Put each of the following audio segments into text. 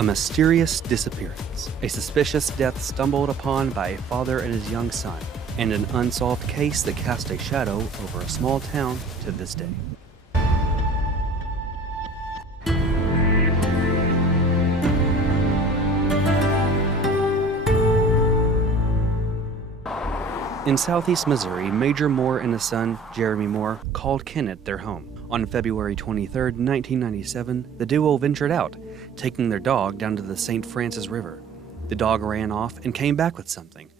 A mysterious disappearance, a suspicious death stumbled upon by a father and his young son, and an unsolved case that cast a shadow over a small town to this day. In southeast Missouri, Major Moore and his son, Jeremy Moore, called Kennett their home. On February 23, 1997, the duo ventured out, taking their dog down to the St. Francis River. The dog ran off and came back with something,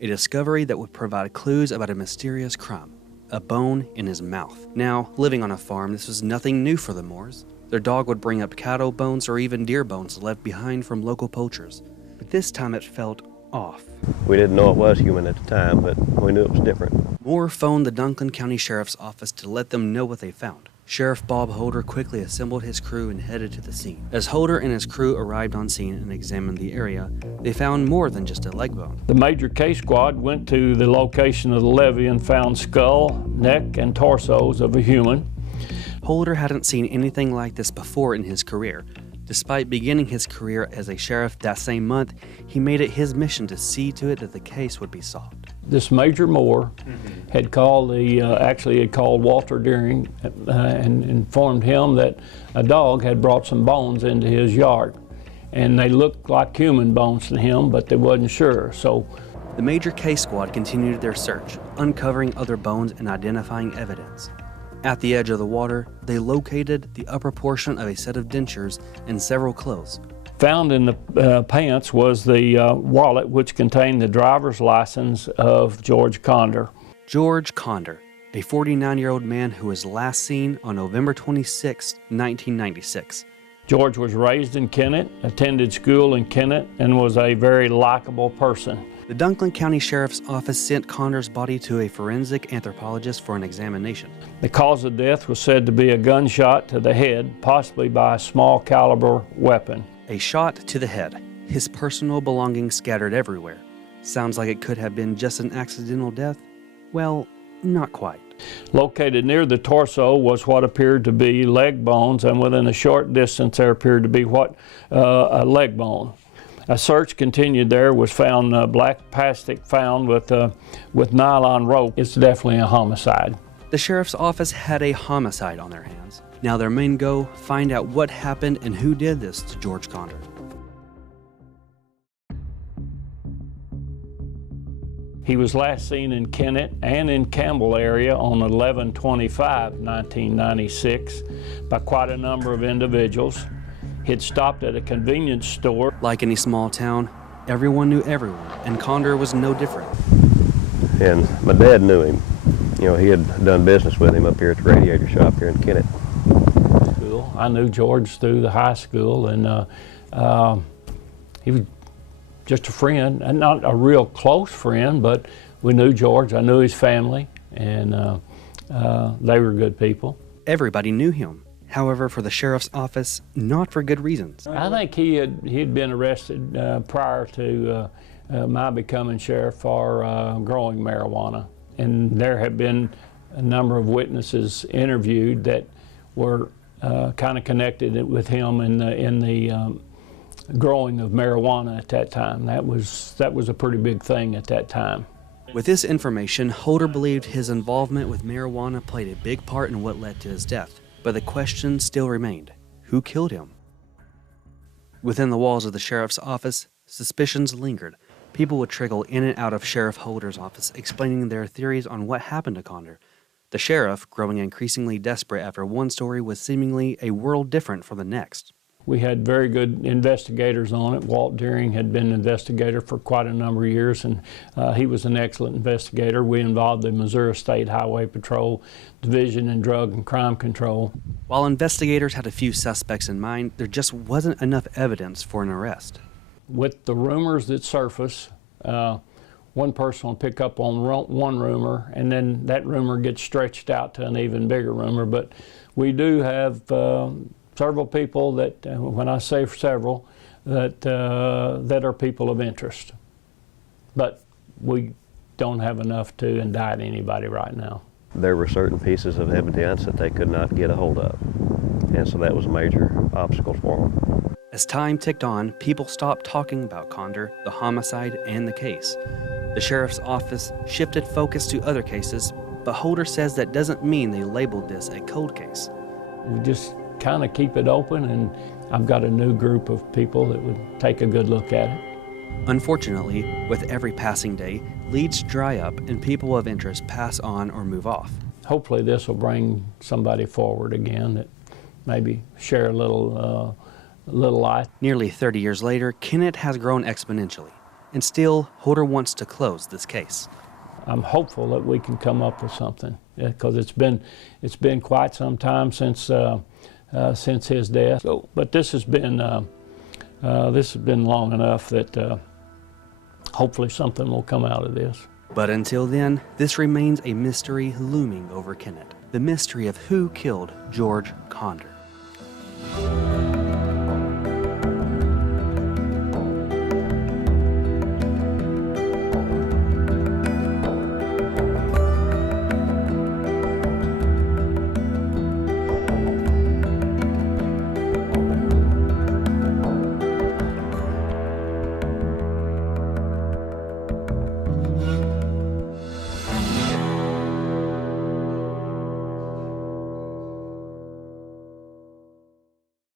a discovery that would provide clues about a mysterious crime, a bone in his mouth. Now, living on a farm, this was nothing new for the Moores. Their dog would bring up cattle bones or even deer bones left behind from local poachers. But this time it felt off. We didn't know it was human at the time, but we knew it was different. Moore phoned the Dunklin County Sheriff's Office to let them know what they found. Sheriff Bob Holder quickly assembled his crew and headed to the scene. As Holder and his crew arrived on scene and examined the area, they found more than just a leg bone. The major case squad went to the location of the levee and found skull, neck, and torsos of a human. Holder hadn't seen anything like this before in his career. Despite beginning his career as a sheriff that same month, he made it his mission to see to it that the case would be solved. This Major Moore had called actually had called Walter Deering and informed him that a dog had brought some bones into his yard. And they looked like human bones to him, but they wasn't sure. So the major case squad continued their search, uncovering other bones and identifying evidence. At the edge of the water, they located the upper portion of a set of dentures and several clothes. Found in the pants was the wallet, which contained the driver's license of George Conder. George Conder, a 49-year-old man who was last seen on November 26, 1996. George was raised in Kennett, attended school in Kennett, and was a very likable person. The Dunklin County Sheriff's Office sent Conder's body to a forensic anthropologist for an examination. The cause of death was said to be a gunshot to the head, possibly by a small caliber weapon. A shot to the head, his personal belongings scattered everywhere. Sounds like it could have been just an accidental death? Well, not quite. Located near the torso was what appeared to be leg bones, and within a short distance there appeared to be a leg bone. A search continued there, was found black plastic found with nylon rope. It's definitely a homicide. The sheriff's office had a homicide on their hands. Now their main goal, find out what happened and who did this to George Conder. He was last seen in Kennett and in Campbell area on 11/25/1996 by quite a number of individuals. He'd stopped at a convenience store. Like any small town, everyone knew everyone, and Conder was no different. And my dad knew him. You know, he had done business with him up here at the radiator shop here in Kennett. I knew George through the high school, and he was just a friend, and not a real close friend, but we knew George. I knew his family, and they were good people. Everybody knew him. However, for the sheriff's office, not for good reasons. I think he'd been arrested prior to my becoming sheriff for growing marijuana. And there have been a number of witnesses interviewed that were kind of connected with him in the growing of marijuana at that time. That was a pretty big thing at that time. With this information, Holder believed his involvement with marijuana played a big part in what led to his death. But the question still remained, who killed him? Within the walls of the sheriff's office, suspicions lingered. People would trickle in and out of Sheriff Holder's office, explaining their theories on what happened to Conder. The sheriff, growing increasingly desperate after one story was seemingly a world different from the next. We had very good investigators on it. Walt Deering had been an investigator for quite a number of years, and he was an excellent investigator. We involved the Missouri State Highway Patrol Division in Drug and Crime Control. While investigators had a few suspects in mind, there just wasn't enough evidence for an arrest. With the rumors that surface, one person will pick up on one rumor, and then that rumor gets stretched out to an even bigger rumor. But we do have several people that, when I say several, that are people of interest. But we don't have enough to indict anybody right now. There were certain pieces of evidence that they could not get a hold of, and so that was a major obstacle for them. As time ticked on, people stopped talking about Conder, the homicide, and the case. The sheriff's office shifted focus to other cases, but Holder says that doesn't mean they labeled this a cold case. We just kind of keep it open, and I've got a new group of people that would take a good look at it. Unfortunately, with every passing day, leads dry up and people of interest pass on or move off. Hopefully this will bring somebody forward again that maybe share a little light. Nearly 30 years later, Kennett has grown exponentially, and still, Holder wants to close this case. I'm hopeful that we can come up with something, because it's been quite some time since his death. So, but this has been long enough that hopefully something will come out of this. But until then, this remains a mystery looming over Kennett. The mystery of who killed George Conder.